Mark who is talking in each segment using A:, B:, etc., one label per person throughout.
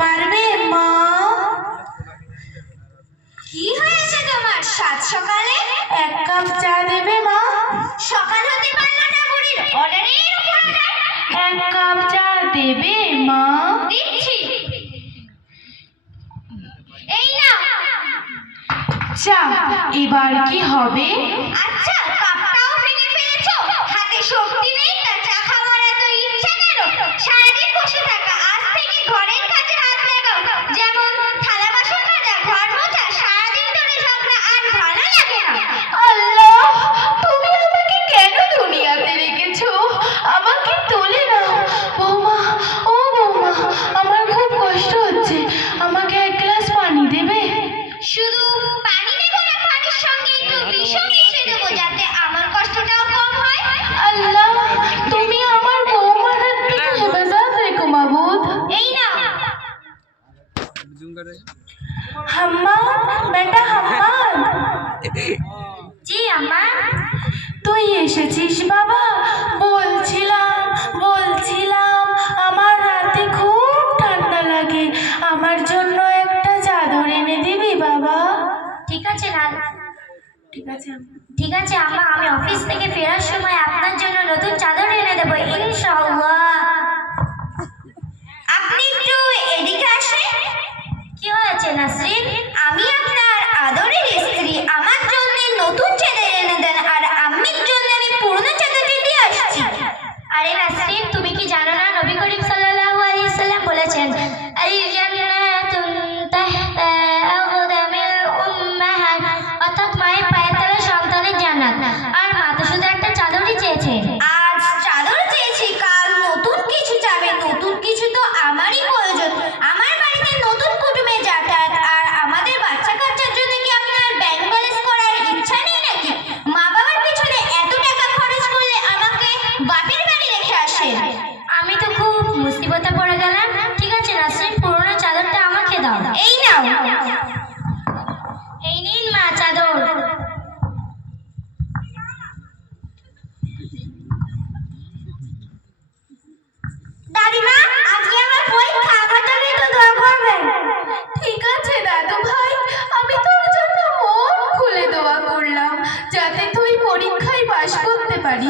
A: পারবে মা?
B: কি হয়েছে তোমার? সাত সকালে
A: এক কাপ চা দেবে মা?
B: সকাল হতে পারল না বুড়ির অর্ডারের
A: এক কাপ চা দেবে মা?
B: দিচ্ছি। এই নাও।
A: চা এবার কি হবে?
B: আচ্ছা কাপটা সঙ্গে একটু ভীষণ মিশে দেবো যাতে আমার কষ্টটাও কম হয়।
A: আল্লাহ তুমি আমার বৌমার হাত থেকে মাবুদ।
B: এই
A: না বেটা
B: জি আম্মা।
A: তুই এসেছিস বাবা?
B: ঠিক আছে,
A: আম্মা।
B: আমি অফিস থেকে ফেরার সময় আপনার জন্য নতুন চাদর এনে দেবো, ইনশাআল্লাহ। আপনি একটু এদিকে আসেন। কি হয়েছে, নাসরিন?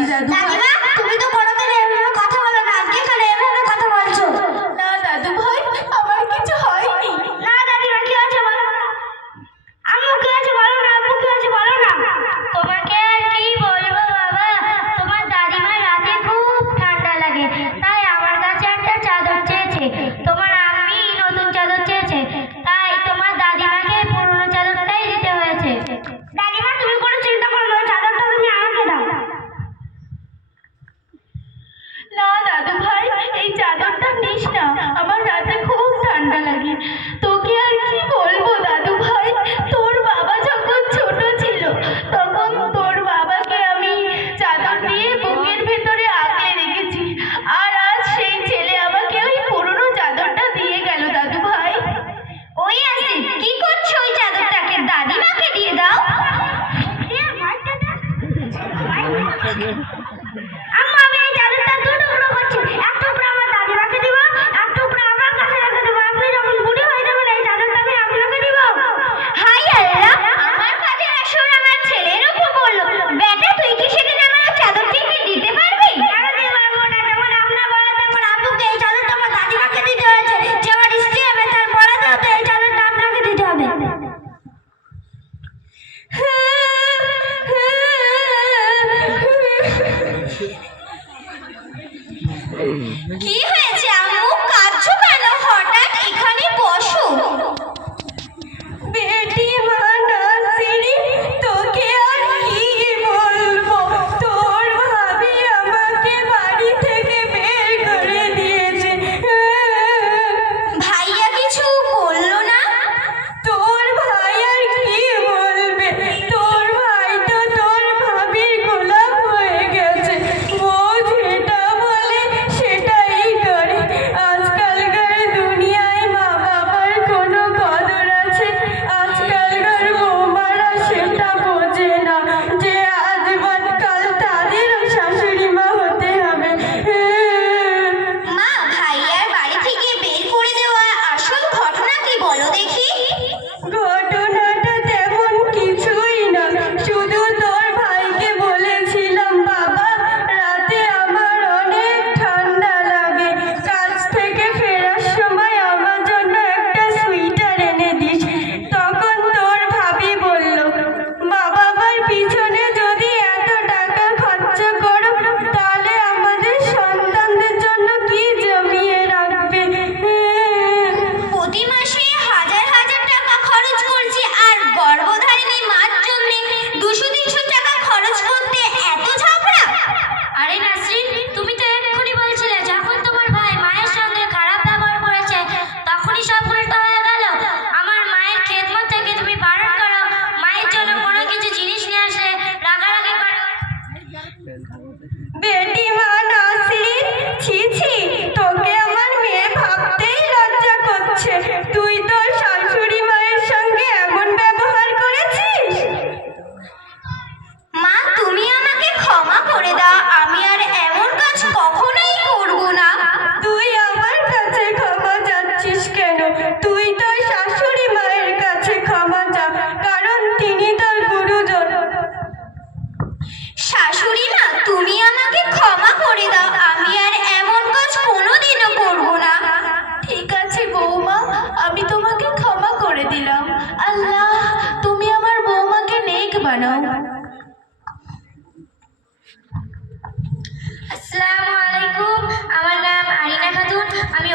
A: 打你妈 Que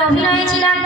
C: অভিনয়ে ছিলাম ছেলে